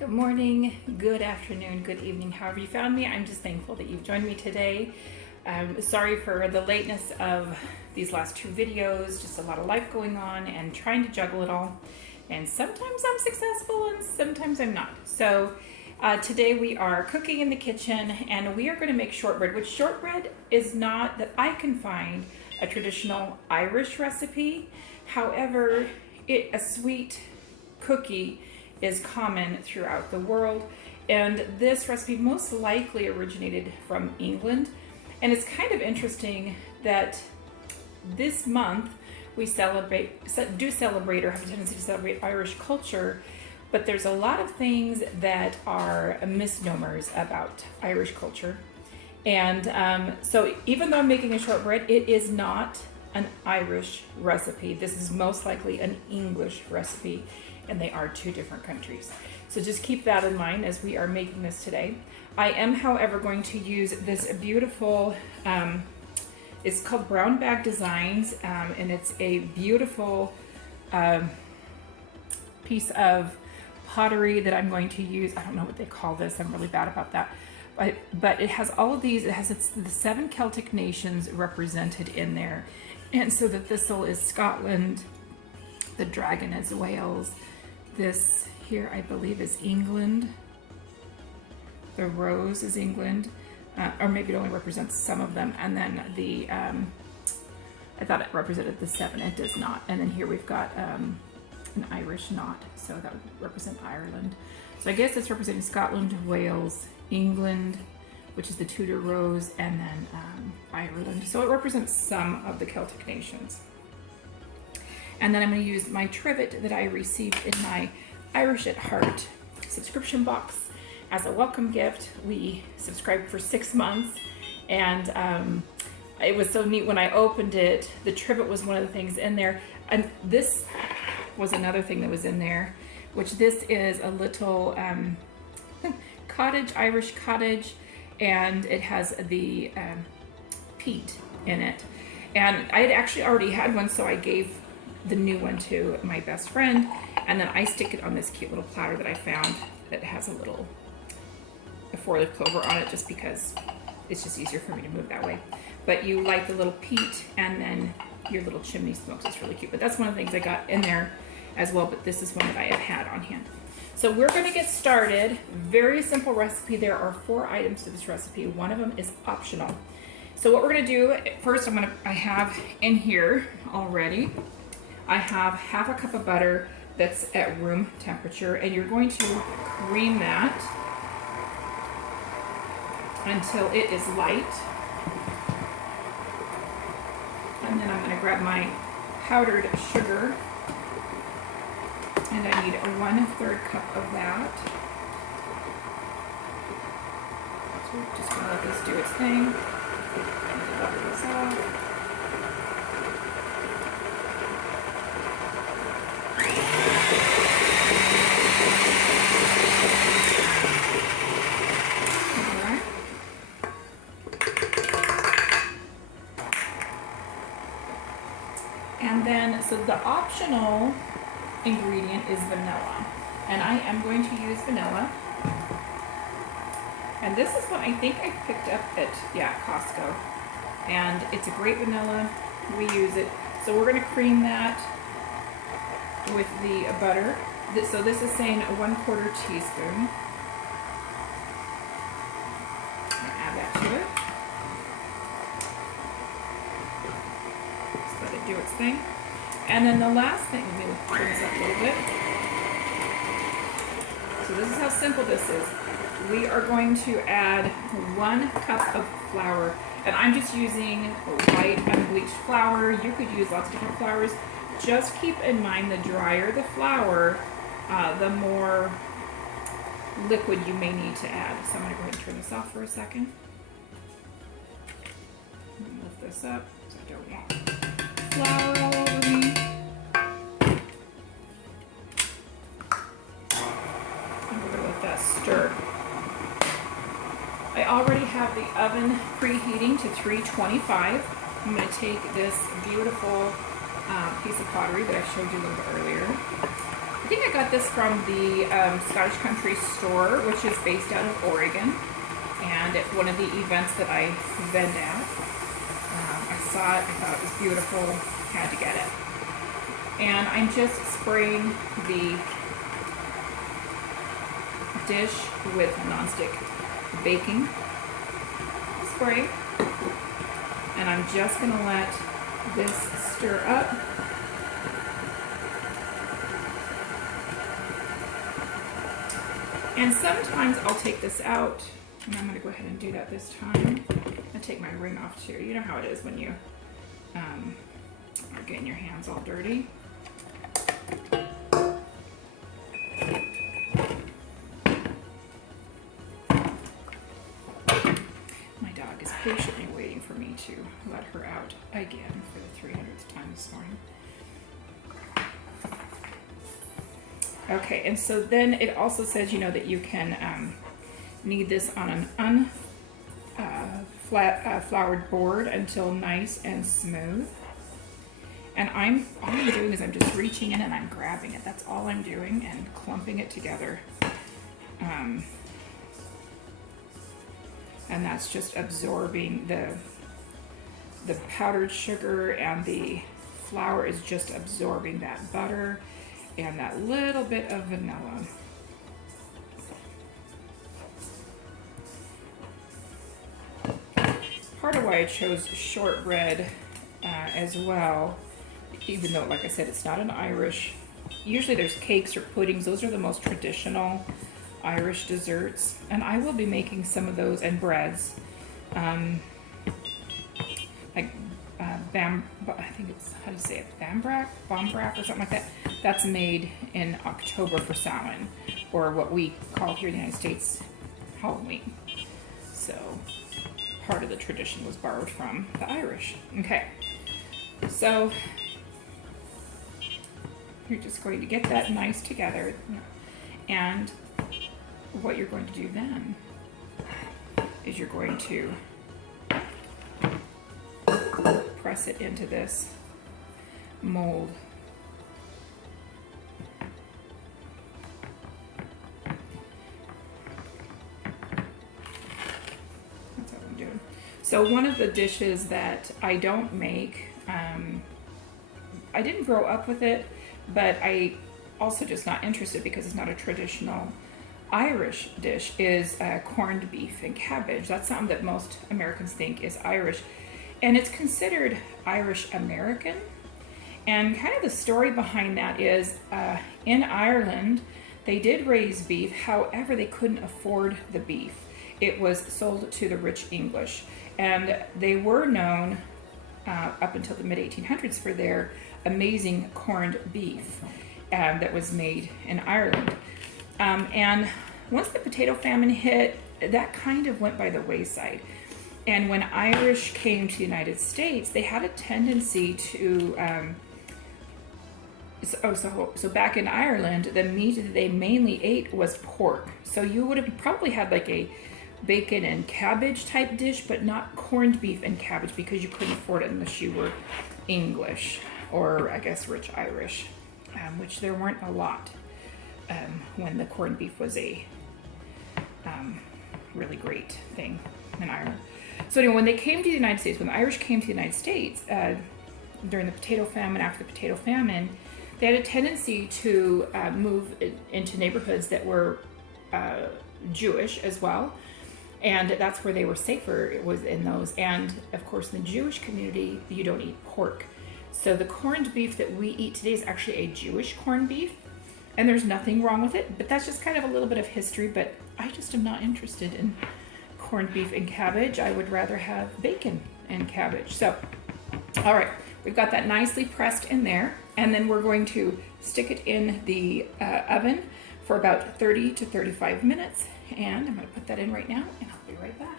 Good morning, good afternoon, good evening, however you found me. I'm just thankful that you've joined me today. Sorry for the lateness of these last two videos, just a lot of life going on and trying to juggle it all. And sometimes I'm successful and sometimes I'm not. So today we are cooking in the kitchen and we are going to make shortbread, which shortbread is not, that I can find, a traditional Irish recipe. However, a sweet cookie is common throughout the world, and this recipe most likely originated from England. And it's kind of interesting that this month we do celebrate or have a tendency to celebrate Irish culture, but there's a lot of things that are misnomers about Irish culture. And so even though I'm making a shortbread, it is not an Irish recipe. This is most likely an English recipe, and they are two different countries. So just keep that in mind as we are making this today. I am, however, going to use this beautiful, it's called Brown Bag Designs, and it's a beautiful piece of pottery that I'm going to use. I don't know what they call this. I'm really bad about that. But it has all of these. It has the 7 Celtic nations represented in there. And so the thistle is Scotland, the dragon is Wales, this here I believe is England, the rose is England, or maybe it only represents some of them, and then the, I thought it represented the 7, it does not. And then here we've got an Irish knot, so that would represent Ireland. So I guess it's representing Scotland, Wales, England, which is the Tudor rose, and then Ireland. So it represents some of the Celtic nations. And then I'm going to use my trivet that I received in my Irish at Heart subscription box as a welcome gift. We subscribed for 6 months, and it was so neat when I opened it. The trivet was one of the things in there, and this was another thing that was in there, which this is a little cottage, Irish cottage, and it has the peat in it. And I had actually already had one, so I gave the new one to my best friend, and then I stick it on this cute little platter that I found that has a 4-leaf clover on it, just because it's just easier for me to move that way. But you light the little peat, and then your little chimney smokes. It's really cute. But that's one of the things I got in there as well, but this is one that I have had on hand. So we're going to get started. Very simple recipe. There are 4 items to this recipe. One of them is optional. So what we're going to do first, I have in here already, I have half a cup of butter that's at room temperature, and you're going to cream that until it is light. And then I'm going to grab my powdered sugar, and I need a 1/3 cup of that. So we're just going to let this do its thing. Butter this off. Alright. And then, so the optional ingredient is vanilla, and I am going to use vanilla, and this is what I think I picked up at Costco, and it's a great vanilla. We use it. So we're going to cream that with the butter. So this is saying 1/4 teaspoon. I'm going to add that to it. Just let it do its thing. And then the last thing, let me bring this up a little bit. So this is how simple this is. We are going to add 1 cup of flour, and I'm just using white unbleached flour. You could use lots of different flours. Just keep in mind, the drier the flour, the more liquid you may need to add. So I'm going to go ahead and turn this off for a second. Lift this up so I don't want flour all over me. And we're going to let that stir. I already have the oven preheating to 325. I'm going to take this beautiful piece of pottery that I showed you a little bit earlier. think I got this from the Scottish Country Store, which is based out of Oregon. And at one of the events that I've been at, I saw it, I thought it was beautiful, had to get it. And I'm just spraying the dish with nonstick baking spray. And I'm just gonna let this stir up. And sometimes I'll take this out, and I'm gonna go ahead and do that this time. I'll take my ring off too. You know how it is when you are getting your hands all dirty. My dog is patiently waiting for me to let her out again for the 300th time this morning. Okay, and so then it also says, you know, that you can knead this on an floured board until nice and smooth. And all I'm doing is I'm just reaching in and I'm grabbing it. That's all I'm doing, and clumping it together. And that's just absorbing the powdered sugar, and the flour is just absorbing that butter and that little bit of vanilla. Part of why I chose shortbread as well, even though, like I said, it's not an Irish. Usually there's cakes or puddings. Those are the most traditional Irish desserts. And I will be making some of those, and breads. Like I think it's, how do you say it, Bambrack or something like that. That's made in October for Samhain, or what we call here in the United States Halloween. So part of the tradition was borrowed from the Irish. Okay, so you're just going to get that nice together, and what you're going to do then is you're going to press it into this mold. That's what I'm doing. So one of the dishes that I don't make, I didn't grow up with it, but I also just not interested because it's not a traditional Irish dish, is corned beef and cabbage. That's something that most Americans think is Irish. And it's considered Irish American. And kind of the story behind that is in Ireland, they did raise beef. However, they couldn't afford the beef. It was sold to the rich English. And they were known up until the mid-1800s for their amazing corned beef that was made in Ireland. And once the potato famine hit, that kind of went by the wayside. And when Irish came to the United States, they had a tendency to, so back in Ireland, the meat that they mainly ate was pork. So you would have probably had like a bacon and cabbage type dish, but not corned beef and cabbage, because you couldn't afford it unless you were English, or I guess rich Irish, which there weren't a lot when the corned beef was a really great thing in Ireland. So anyway, when they came to the United States, when the Irish came to the United States during the potato famine, after the potato famine, they had a tendency to move into neighborhoods that were Jewish as well. And that's where they were safer, it was in those. And of course, in the Jewish community, you don't eat pork. So the corned beef that we eat today is actually a Jewish corned beef. And there's nothing wrong with it, but that's just kind of a little bit of history. But I just am not interested in corned beef and cabbage. I would rather have bacon and cabbage. So, all right, we've got that nicely pressed in there. And then we're going to stick it in the oven for about 30 to 35 minutes. And I'm going to put that in right now, and I'll be right back.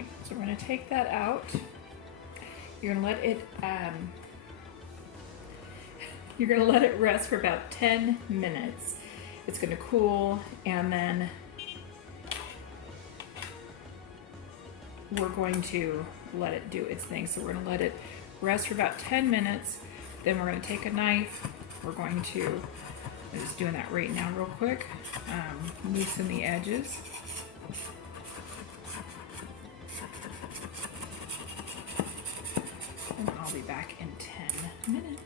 right, so we're going to take that out. You're going to let it rest for about 10 minutes. It's going to cool, and then we're going to let it do its thing. So we're going to let it rest for about 10 minutes. Then we're going to take a knife. We're going to, I'm just doing that right now real quick, loosen the edges. And I'll be back in 10 minutes.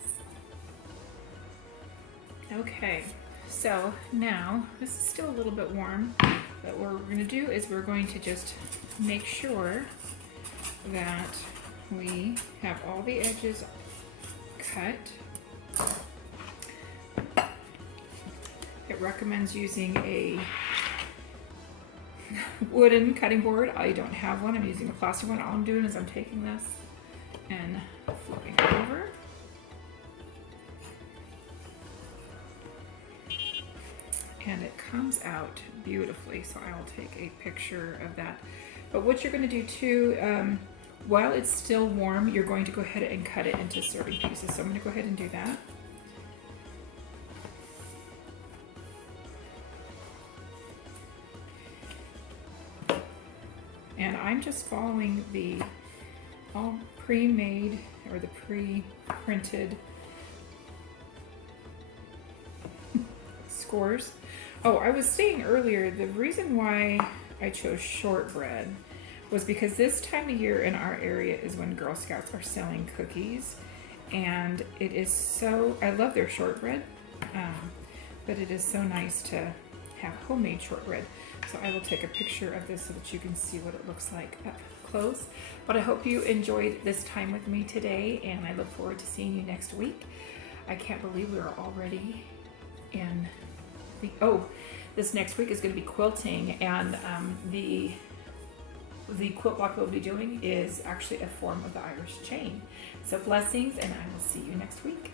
Okay, so now this is still a little bit warm, but what we're going to do is we're going to just make sure that we have all the edges cut. It recommends using a wooden cutting board. I don't have one. I'm using a plastic one. All I'm doing is I'm taking this and flipping it over. And it comes out beautifully, so I'll take a picture of that. But what you're going to do too, while it's still warm, you're going to go ahead and cut it into serving pieces. So I'm going to go ahead and do that. And I'm just following the all pre-made or the pre-printed scores. Oh, I was saying earlier, the reason why I chose shortbread was because this time of year in our area is when Girl Scouts are selling cookies, and it is so, I love their shortbread, but it is so nice to have homemade shortbread. So I will take a picture of this so that you can see what it looks like up close. But I hope you enjoyed this time with me today, and I look forward to seeing you next week. I can't believe we are already in this next week is going to be quilting, and the quilt block we'll be doing is actually a form of the Irish chain. So blessings, and I will see you next week.